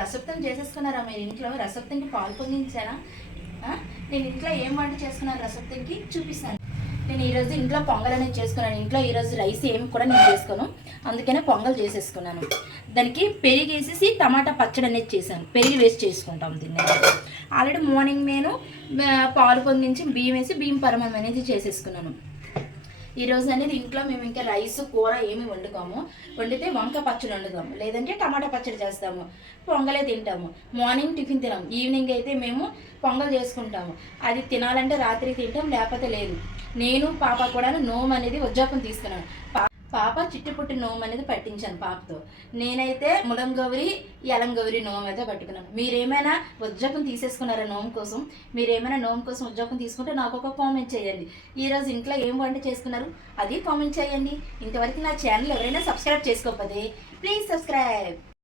రసప్తం చేసేసుకున్నారా మీరు ఇంట్లో? రసప్తంకి పాలు పొందించారా నేను ఇంట్లో ఏం వంట చేసుకున్నాను రసప్తంకి? చూపిస్తాను. నేను ఈరోజు ఇంట్లో పొంగల్ అనేది చేసుకున్నాను. ఇంట్లో ఈరోజు రైస్ ఏమి కూడా నేను చేసుకోను. అందుకనే పొంగల్ చేసేసుకున్నాను. దానికి పెరిగి వేసేసి టమాటా పచ్చడి అనేది చేశాను. పెరిగి వేసి చేసుకుంటాం దీన్ని. ఆల్రెడీ మార్నింగ్ నేను పాలు పొందించి బియ్యం వేసి బియ్యం పరమం అనేది చేసేసుకున్నాను. ఈ రోజు అనేది ఇంట్లో మేము ఇంకా రైస్ కూర ఏమి వండుకోము. వండితే వంక పచ్చడి వండుతాము. లేదంటే టమాటా పచ్చడి చేస్తాము. పొంగలే తింటాము. Morning tiffin తినాము. ఈవినింగ్ అయితే మేము పొంగల్ చేసుకుంటాము. అది తినాలంటే రాత్రి తింటాం లేకపోతే లేదు. నేను పాప కూడా నోమ్ అనేది ఉద్యోగం తీసుకున్నాను. పాప చిట్టుపుట్టి నోము అనేది పట్టించాను పాపతో. నేనైతే ములం గౌరి ఎలం గౌరి నోము అయితే పట్టుకున్నాను. మీరేమైనా ఉద్యోగం తీసేసుకున్నారా నోము కోసం? మీరేమైనా నోము కోసం ఉద్యోగం తీసుకుంటే నాకు ఒక కామెంట్ చేయండి. ఈరోజు ఇంట్లో ఏం వంట చేసుకున్నారు? అది కామెంట్ చేయండి. ఇంతవరకు నా ఛానల్ ఎవరైనా సబ్స్క్రైబ్ చేసుకోకపోతే ప్లీజ్ సబ్స్క్రైబ్.